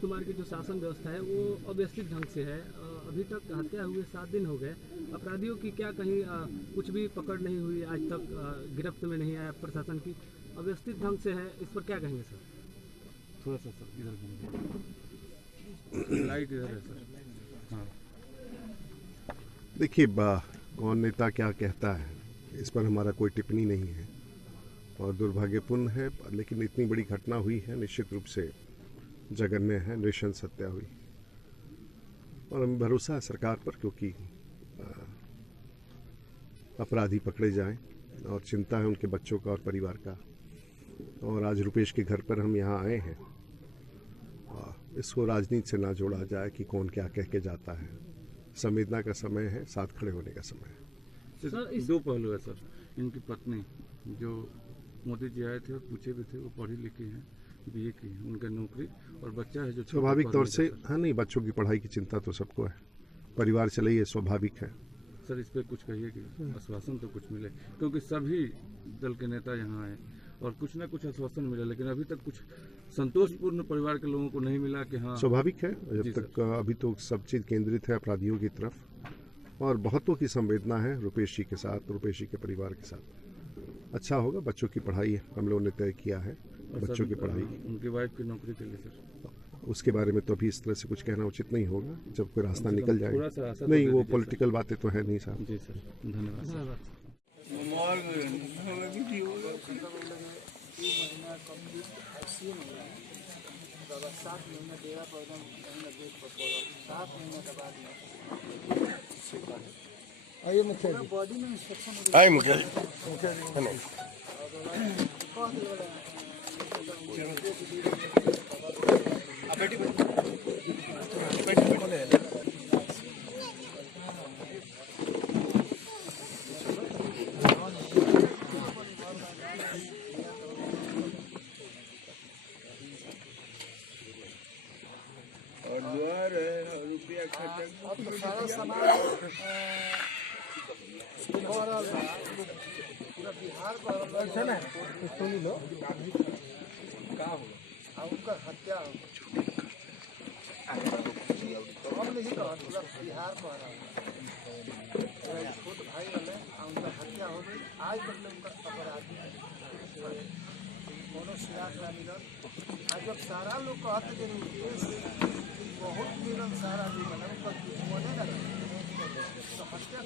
कुमार की जो शासन व्यवस्था है वो अव्यवस्थित ढंग से है। अभी तक हत्या हुए 7 दिन हो गए, अपराधियों की क्या कहीं कुछ भी पकड़ नहीं हुई, आज तक गिरफ्त में नहीं आया, प्रशासन की अव्यवस्थित ढंग से है, इस पर क्या कहेंगे सर? थोड़ा सा सर इधर लाइट इधर है सर। हाँ देखिए, कौन नेता क्या कहता है इस पर हमारा कोई टिप्पणी नहीं है और दुर्भाग्यपूर्ण है, लेकिन इतनी बड़ी घटना हुई है, निश्चित रूप से जघन्य है, नृशंस हत्या हुई और हमें भरोसा है सरकार पर, क्योंकि अपराधी पकड़े जाएं और चिंता है उनके बच्चों का और परिवार का। और आज रुपेश के घर पर हम यहाँ आए हैं, इसको राजनीति से ना जोड़ा जाए कि कौन क्या कह के जाता है। संवेदना का समय है, साथ खड़े होने का समय है। सर दो पहलू है सर। इनकी पत्नी जो मोदी जी आए थे और पूछे भी थे, वो पढ़ी लिखी हैं, बीए की है, उनका नौकरी, और बच्चा है जो स्वाभाविक तौर से, हाँ नहीं, बच्चों की पढ़ाई की चिंता तो सबको है, परिवार चले, ये स्वाभाविक है। सर इस पर कुछ कहिए कि आश्वासन तो कुछ मिले, क्योंकि सभी दल के नेता यहाँ आए और कुछ ना कुछ आश्वासन मिला, लेकिन अभी तक कुछ संतोषपूर्ण परिवार के लोगों को नहीं मिला कि हाँ। स्वाभाविक है, जब तक अभी तो सब चीज़ केंद्रित है अपराधियों की तरफ और बहुतों की संवेदना है रुपेश जी के साथ, रुपेश जी के परिवार के साथ। अच्छा होगा, बच्चों की पढ़ाई हम लोगों ने तय किया है, बच्चों की पढ़ाई, उनकी वाइफ की नौकरी के लिए सर, उसके बारे में तो अभी इस तरह से कुछ कहना उचित नहीं होगा, जब कोई रास्ता निकल जाएगा। नहीं, वो पॉलिटिकल बातें तो है नहीं साहब। जी सर, धन्यवाद। आइए मुखिया जी। आइए मुखिया जी। और द्वार है रुपया खर्चा तो सारा सामान पूरा बिहार का ना, सुन लो का होगा उनका हत्या हम नहीं कहा, पूरा बिहार को छोट भाई वाले उनका हत्या हो गई। आज तक उनका अपराधी कोनो सिराग ना मिलल। आज जब सारा लोग कहते कि बहुत मिलन सारा भी बना, उनका दुश्मने ना तो हत्या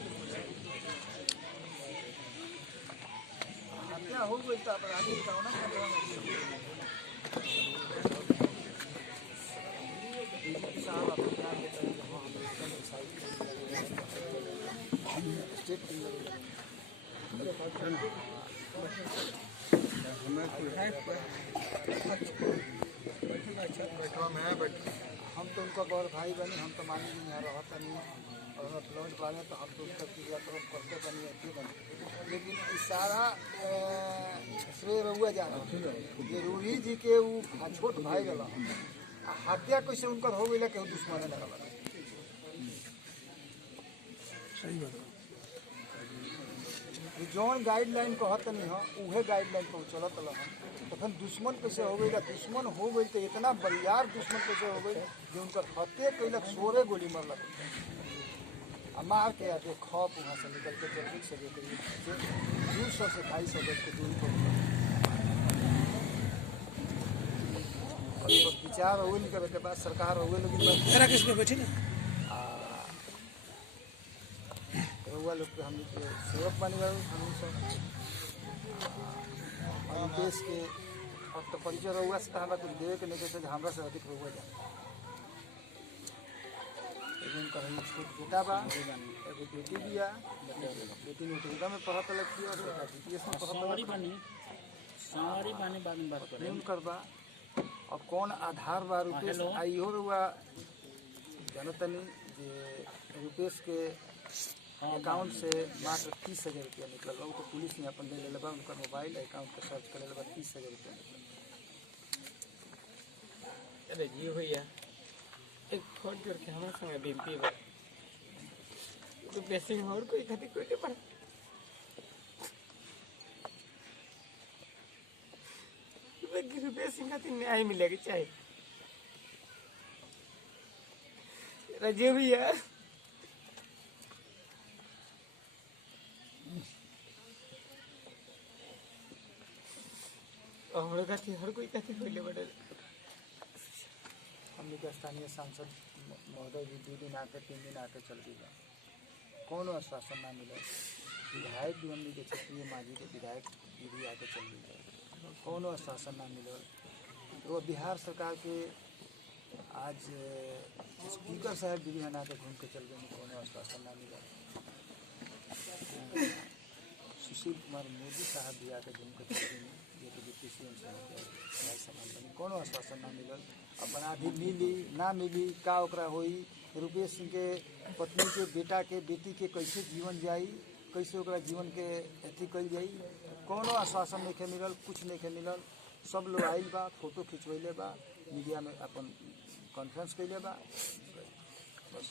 हत्या हो गई तो अपराधी कौन हम तो उनका बड़ भाई बनी, हम तो मानी नहीं यहाँ रहता नहीं और हम लौट पाए तो हम तो उसका क्रियाक्रम करते बनी अच्छी बनी, लेकिन इस सारा श्रेय रहुआ जाना जरूरी जी के वो छोट भाई गला हत्या कैसे उनकर हो गई कि दुश्मन है लगा। सही बात जौन गाइडलाइन कहत नहीं हो उहे गाइडलाइन पर चलत रहा, तो फिर दुश्मन कैसे हो गई? दुश्मन हो गई तो इतना बरियार दुश्मन कैसे हो गई जो उनकर हत्या कैलक, 16 गोली मरलक आ मार के आके खप वहाँ से निकल के जल्दी से 200 से 250 गज के दूरी पर विचार हो नहीं करे के बाद सरकार हो गई, लेकिन बैठी ना हुआ लोग हम सेवक बन गए। हम सब देश के और तो परिचय रहुआ से हमारा कुछ देवे के नहीं कहते, हमारा से अधिक रहुआ जाए। लेकिन कहीं छोट बेटा बा, एगो बेटी बिया, बेटी नौकरी में पढ़त लगी और बीटीएस में पढ़त लगी करबा। और कौन आधार बा रुपेश आइयो रहुआ जनतनी जे रुपेश के अकाउंट से मात्र 30,000 रुपया निकल, तो पुलिस ने अपन ले लेबा उनका मोबाइल अकाउंट का सर्च कर लेबा 30,000 रुपया निकल। अरे जी भैया एक फोन करके हमारे संग बिम्पी बा तो बेसिंग और कोई खातिर कोई नहीं पड़ा बेसिंग खातिर न्याय मिलेगी चाहिए। रजे भैया और कथी हर कोई कथी खोले बड़े हमने के स्थानीय सांसद महोदय जी 2 दिन आके 3 दिन आके चल गई कौन आश्वासन ना मिले। विधायक भी हमने के क्षेत्रीय मांझी के विधायक भी आके चल गई कौन आश्वासन ना मिले। तो बिहार सरकार के आज स्पीकर साहब भी यहाँ आके घूम के चल गए कौन आश्वासन ना मिला। सुशील कुमार मोदी साहब भी आके घूम के चल गए जो कि डिप्टी सीएम साहब कौन आश्वासन ना मिलल। अपराधी मिली ना मिली का ओकरा होई। रुपेश सिंह के पत्नी के बेटा के बेटी के कैसे जीवन जाई कैसे ओकरा जीवन के अथी कल जाई कोनो आश्वासन नहीं के मिलल कुछ नहीं के मिलल। सब लोग आइल बा फोटो खिंचवैले बा मीडिया में अपन कॉन्फ्रेंस कैले बा बस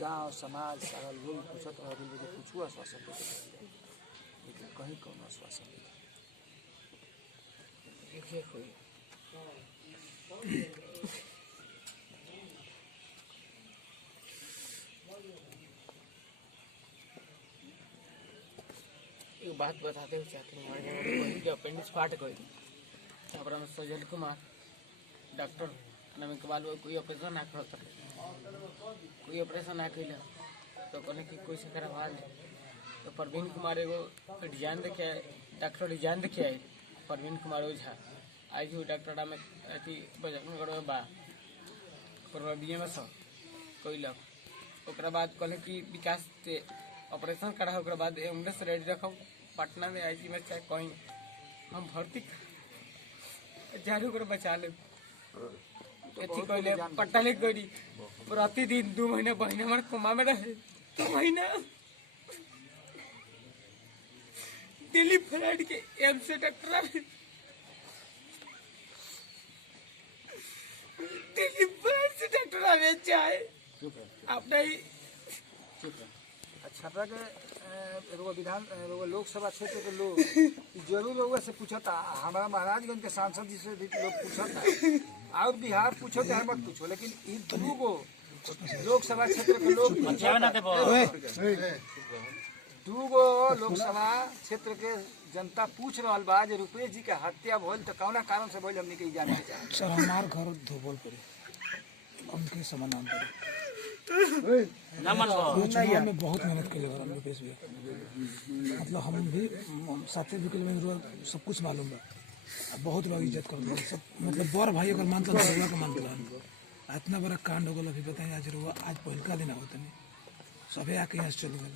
गांव समाज सारा लोग पूछत रह गए कि कुछ आश्वासन देते लेकिन कहीं कौन आश्वासन नहीं। एक बात बताते हुए चाहते हैं कि अपेंडिक्स फाट गई अपना में सजल कुमार डॉक्टर नाम के बाद कोई ऑपरेशन ना करता कोई ऑपरेशन ना कैला तो कहने की कोई से करवा ले तो परवीन कुमार एगो डिजाइन देखे आए डॉक्टर डिजाइन देखे आए परवीन कुमार ओझा आज भी डॉक्टर में अथी बजरंगगढ़ में बा बी में सब कैलक ओकरा बाद कहले कि विकास से ऑपरेशन करा ओकरा बाद एम्बुलेंस रेडी रखो पटना में आईसी में चाहे कहीं हम भर्ती झाड़ू कर बचा ले अथी कहले पट्टा ले करी प्रतिदिन 2 महीने बहने हमारे कुमा में रहे 2 महीना दिल्ली फ्लाइट के एम से डॉक्टर दिल्ली फ्लाइट से डॉक्टर आवे चाहे अपना ही छपरा के विधान लोकसभा क्षेत्र के लोग जरूर लोगों से पूछता हमारा महाराजगंज के सांसद जी से भी लोग पूछता और बिहार पूछो चाहे मत पूछो लेकिन इन दोनों को लोकसभा क्षेत्र के लोग 2 गो लोकसभा क्षेत्र के जनता पूछ रहा बा जे रुपेश जी के हत्या भइल तो कौना कारण से भइल हमने के जाने सर हमार घर धोबल पड़े उनके समानांतर चुनाव में बहुत मेहनत के लिए रुपेश भैया मतलब हम भी साथे भी में सब कुछ मालूम बा बहुत लोग इज्जत करते हैं सब मतलब बड़ भाई अगर मानता तो रुआ के मानता इतना बड़ा कांड हो गल अभी बताएं आज रुआ आज पहलका दिन होता नहीं सभी आके यहाँ से चल गए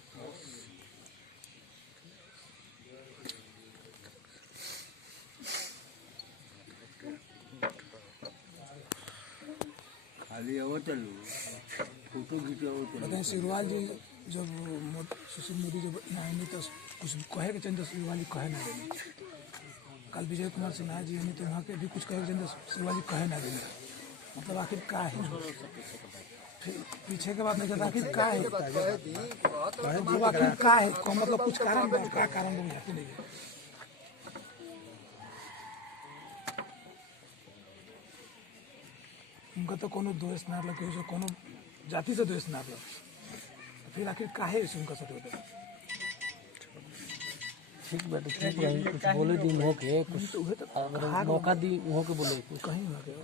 फोटो बताएं शिवराज जी जब सुशील मोदी जब यहाँ नहीं तो कुछ कहे के चंद्र शिवराज जी कहे ना देने कल विजय कुमार सिन्हा जी नहीं तो वहाँ के भी कुछ कहे चंद्र शिवराज जी कहे ना देने मतलब आखिर का है फिर पीछे के बाद नहीं कहता आखिर का है आखिर का है मतलब कुछ कारण क्या कारण बुझाते नहीं है उनका तो कोनो दोष ना लगे जो कोनो जाति से दोष ना लगे फिर आखिर काहे उनका साथ होता ठीक बात ठीक है कुछ बोले दी हो के कुछ अगर मौका दी हो के बोले कुछ कहीं ना के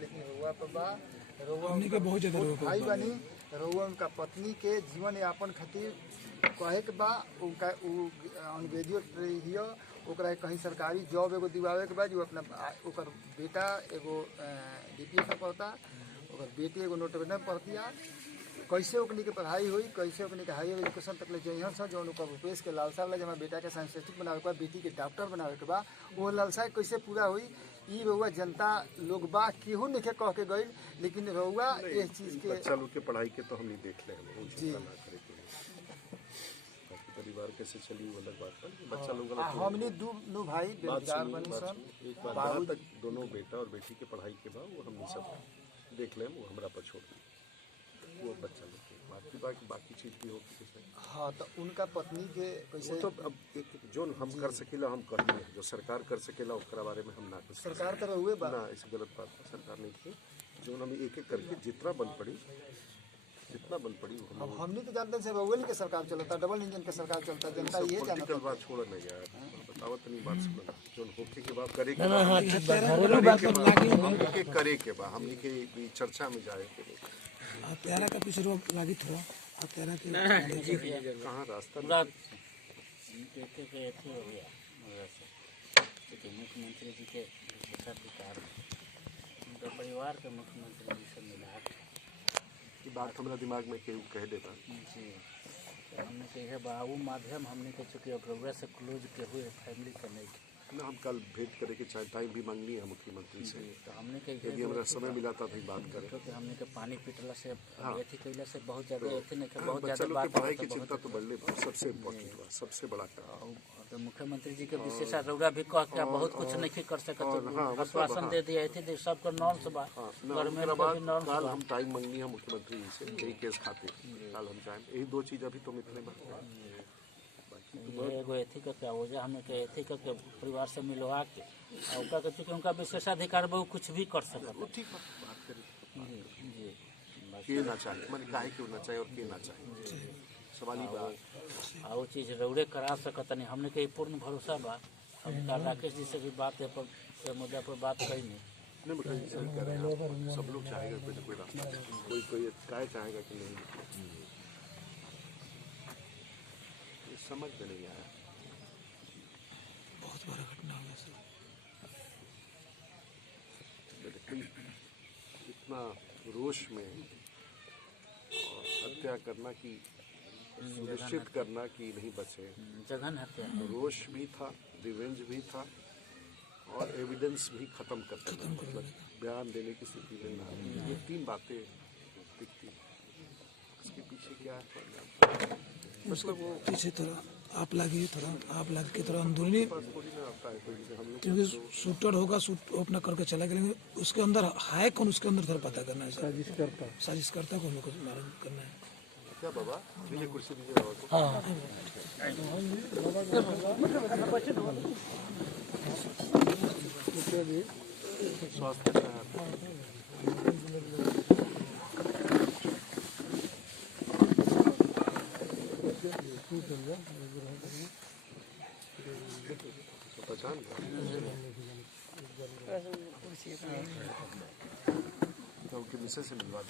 लेकिन रुआ पर बा रुआ हमनी के बहुत ज्यादा रोक भाई बनी रुआ उनका पत्नी के जीवन यापन खातिर कहे के बा उनका अनवेदियो रहियो ओकरा कहीं सरकारी जॉब एगो दिवावे के बाद जो अपना ओकर बेटा एगो डीपीएस में पढ़ता ओकर बेटी एगो नोटरी में पढ़ती कैसे ओकनी के पढ़ाई हुई कैसे ओकनी के हायर एजुकेशन तक ले जइहन सा जौन ओकर रुपेश के लालसा वाला जमा बेटा के साइंटिस्ट बनावे के बा बेटी के डॉक्टर बनावे के बा वो लालसा कैसे पूरा हुई ई रउआ जनता लोग बा केहू नहीं के कह के गई, लेकिन रउआ इस चीज़ के बच्चा लोग के पढ़ाई के तो हम नहीं देख ले, वो चिंता ना करे के बाकी परिवार कैसे चली वो अलग बात है। बच्चा लोग हमने दू भाई बेरोजगार बनी सन, एक बार जहाँ तक दोनों बेटा और बेटी के पढ़ाई के बाद वो हम सब देख लें, वो हमरा पर छोड़ दी, वो बच्चा लोग के बाकी चीज़ भी होगी। हाँ, तो उनका पत्नी के कैसे तो अब जो हम कर सकेला हम करिए, जो सरकार कर सकेला उसके बारे में हम ना कुछ सरकार तो हुए बा ना, इस गलत बात है, सरकार नहीं की जो हम एक एक करके जितना बन पड़ी अब हमने तो जानते हैं रउआ के सरकार चलता, डबल इंजन के सरकार चलता, जनता ये जानता। पॉलिटिकल बात छोड़ नहीं यार, बतावत नहीं बात सुन, जो होके के बाद करे के करे के बाद हमने के चर्चा में जाए के प्यारा का पीछे लागी थोड़ा प्यारा के कहाँ रास्ता मुख्यमंत्री जी के विचार उनका परिवार के मुख्यमंत्री जी से मिला की बात हमारा दिमाग में केहू कह देता जी। तो हमने कहे बाबू माध्यम हमने कह चुके अब से क्लोज के हुए फैमिली के नहीं ना, हम कल भेंट करे के चाहे टाइम भी मांगनी है मुख्यमंत्री से, तो हमने कही यदि हमारा समय मिला था तो बात करें। क्योंकि हमने के पानी पिटला से हाँ। एथी कैला से बहुत ज़्यादा एथी नहीं के बहुत बच्चा ज़्यादा लोग बात की पढ़ाई की चिंता तो बढ़ले सबसे इम्पोर्टेंट हुआ, सबसे बड़ा काम। तो मुख्यमंत्री जी के विशेष रौरा भी कह के बहुत कुछ नहीं कर सकते, आश्वासन दे दिया थे सबका नॉर्म्स बा गवर्नमेंट का भी नॉर्म्स कल बा। हम टाइम मांगनी है मुख्यमंत्री जी से यही केस खातिर, कल हम जाए, यही दो चीज़ अभी तो मिलने बाकी एगो एथी का क्या वजह हमें के एथी का के परिवार से मिलवा के उनका के चूँकि उनका विशेषाधिकार वो कुछ भी कर सकता। ठीक है, बात करें जी जी के ना चाहे मैंने काहे क्यों ना चाहे और के ना चाहे, सवाल ही बात। आ वो चीज़ रौड़े करा सकता नहीं, हमने के पूर्ण भरोसा बा। हम कल राकेश जी से भी बात है पर मुद्दा पर बात करी नहीं मुख्यमंत्री जी सही कह रहे हैं, सब लोग चाहेगा कोई ना कोई रास्ता, कोई काय चाहेगा कि नहीं, ये समझ में नहीं आया। बहुत बड़ा घटना हो गया सर। इतना रोष में और हत्या करना की सुनिश्चित करना कि नहीं बचे, जघन हत्या रोष भी था, रिवेंज भी था और एविडेंस भी खत्म करना, मतलब बयान देने की स्थिति में ना, ये तीन बातें दिखती हैं। इसके पीछे क्या है, मतलब वो पीछे थोड़ा आप लगी के थोड़ा अंदरूनी, थोड़ी ना आता है कोई हम लोग क्योंकि शूटर होगा, शूट अपना करके चला गया, उसके अंदर है कौन, उसके अंदर थोड़ा पता करना है, साजिश करता को हम लोग को मालूम करना है। क्या बाबा मुझे कुर्सी दीजिए बाबा को। हाँ स्वास्थ्य कैसा है आपका? पहचान उनके विषय से मिलवा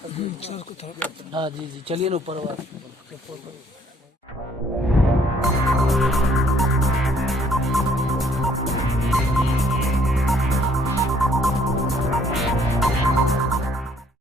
हाँ जी चलिए ना ऊपर।